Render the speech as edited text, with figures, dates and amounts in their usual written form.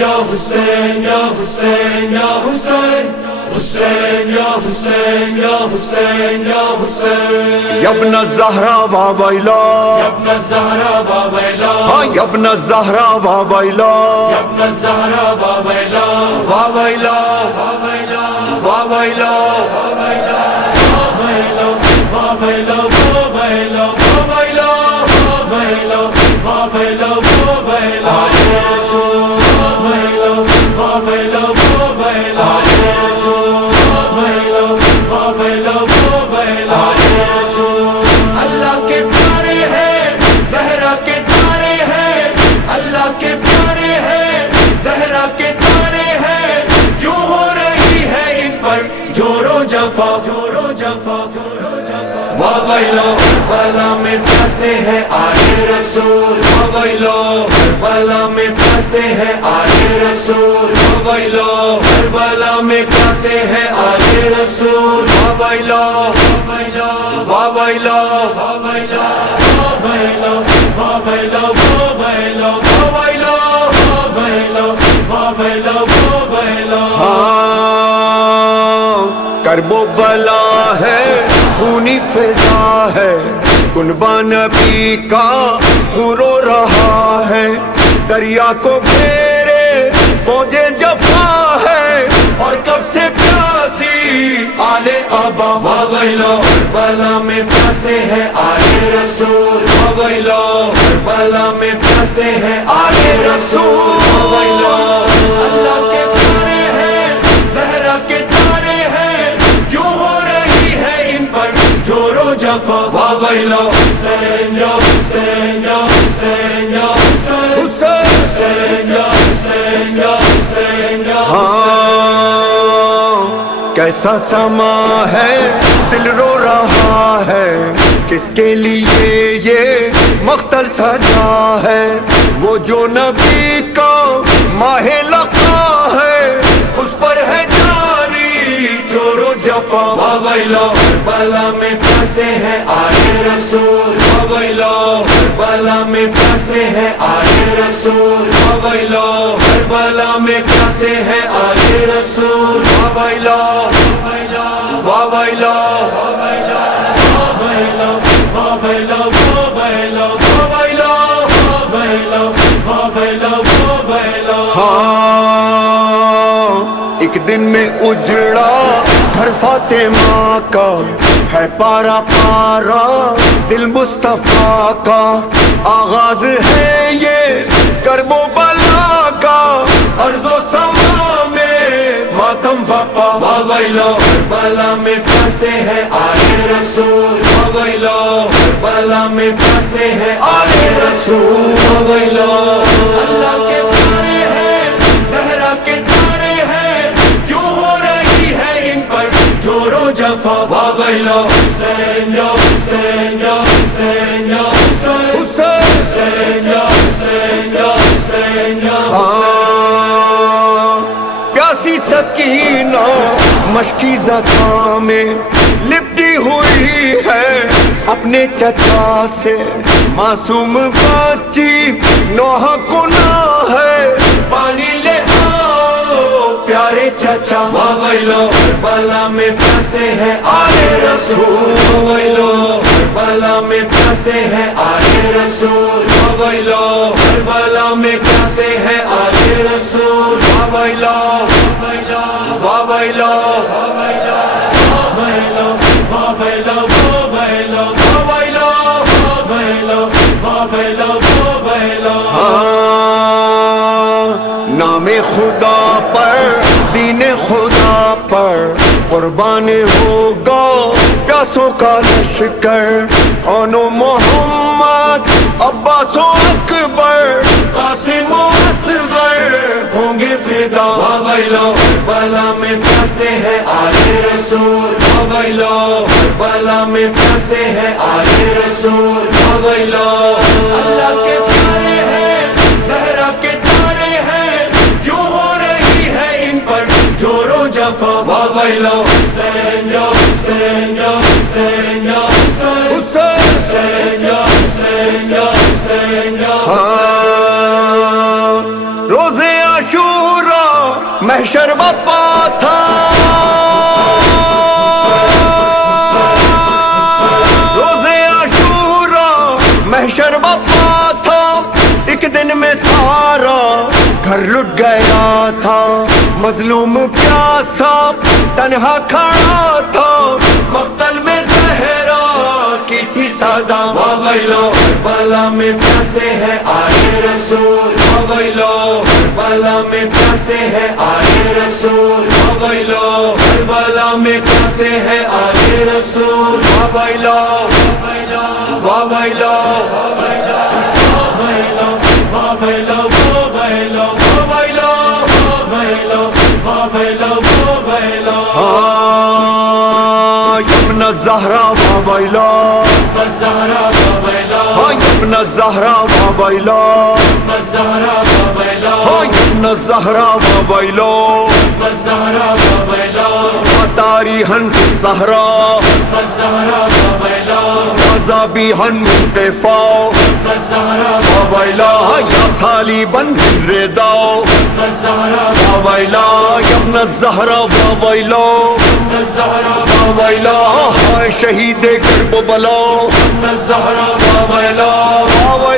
یا حسین یا حسین یا حسین حسین یا حسین یا حسین یا حسین یا ابن الزہرا واویلا یا ابن الزہرا واویلا ہاں یا ابن الزہرا واویلا یا ابن الزہرا واویلا واویلا واویلا واویلا واویلا واویلا واویلا واویلا واویلا واویلا واویلا یا رسول واویلا واویلا واویلا یا رسول واویلا واویلا واویلا یا رسول اللہ کے پیارے ہیں زہرا کے تارے ہیں اللہ کے پیارے ہیں زہرا کے تارے ہیں کیوں ہو رہی ہے ان پر جورو جفا جورو جفا جورو جفا واویلا کربلا میں پھنسے ہیں آل رسول واویلا کربلا میں پھنسے ہیں آل رسول واویلا کربلا میں پھنسے ہیں آل رسول واویلا واویلا واویلا واویلا واویلا واویلا واویلا واویلا واویلا واویلا واویلا ہاں کرب و بلا ہے خونی فضا ہے کنبہ نبی کا خون رو رہا ہے دریا کو گھیرے فوج جفا ہے اور کب سے پیاسی آل ابا واویلا کربلا میں پھنسے ہیں آل رسول واویلا کربلا میں پھنسے ہیں آل رسول واویلا اللہ کے پیارے ہیں زہرا کے تارے ہیں کیوں ہو رہی ہے ان پر جورو جفا واویلا حسین یا حسین یا حسین یا حسین حسین یا حسین یا حسین یا ہاں کیسا سما ہے دل رو رہا ہے کس کے لیے یہ مقتل سجا ہے وہ جو نبی کا ماہ لقا ہے اس پر ہے جاری جورو جفا واویلا کربلا میں پھنسے ہیں آل رسول واویلا کربلا میں پھنسے ہیں آل رسول واویلا کربلا میں پھنسے ہیں آل رسول واویلا واویلا واویلا واویلا واویلا واویلا واویلا واویلا واویلا واویلا واویلا ہاں ایک دن میں اجڑا گھر فاطمہ کا ہے پارا پارا دل مصطفیٰ کا آغاز ہے یہ کرب و بلا کا ارض و سما میں ماتم بپا واویلا کربلا میں پھنسے ہیں آل رسول واویلا کربلا میں پھنسے ہیں آل رسول واویلا اللہ کے پیارے ہیں زہرا کے تارے ہیں کیوں ہو رہی ہے ان پر جورو جفا واویلا حسین یا حسین یا حسین یا حسین حسین یا حسین یا حسین یا ہاں پیاسی سکینہ مشکی زکا میں لپٹی ہوئی ہے اپنے چچا سے معصوم بچی نوح گناہ ہے پانی لے آؤ پیارے چچا واویلا کربلا میں پھنسے ہیں آل رسول واویلا کربلا میں پھنسے ہیں آل رسول واویلا کربلا میں پھنسے ہیں آل رسول واویلا واویلا واویلا واویلا واویلا واویلا واویلا واویلا واویلا واویلا واویلا ہاں نام خدا پر دین خدا پر قربان ہوگا پیاسوں کا لشکر اون و محمد عباس و اکبر قاسم و اصغر ہوں گے فدا واویلا کربلا میں پھنسے ہیں آل رسول واویلا کربلا میں پھنسے ہیں آل رسول واویلا اللہ کے پیارے ہیں زہرا کے تارے ہیں کیوں ہو رہی ہے ان پر جورو جفا واویلا حسین یا حسین یا حسین یا حسین حسین یا حسین یا حسین یا ہاں روزے عاشور باپا تھا روزے عاشورا محشر باپا تھا ایک دن میں سارا گھر لٹ گیا تھا مظلوم پیاسا تنہا کھڑا تھا مقتل میں زہرا کی تھی صدا وویلو کربلا میں پیاسے ہیں آئے رسول وویلو کربلا میں پیاسے ہیں آئے رسول وویلو کربلا میں پیاسے ہیں آئے رسول وویلو وویلو ابن الزہرا وویلو ابن الزہرا وویلو ابن الزہرا وویلو تاریحا فی الصحراء عذابیحا من قفا وویلا یا صلیبا من ردا وویلا یا ابن الزہرا وویلو وویلا ہائے شہید کرب و بلا وویلا وویلا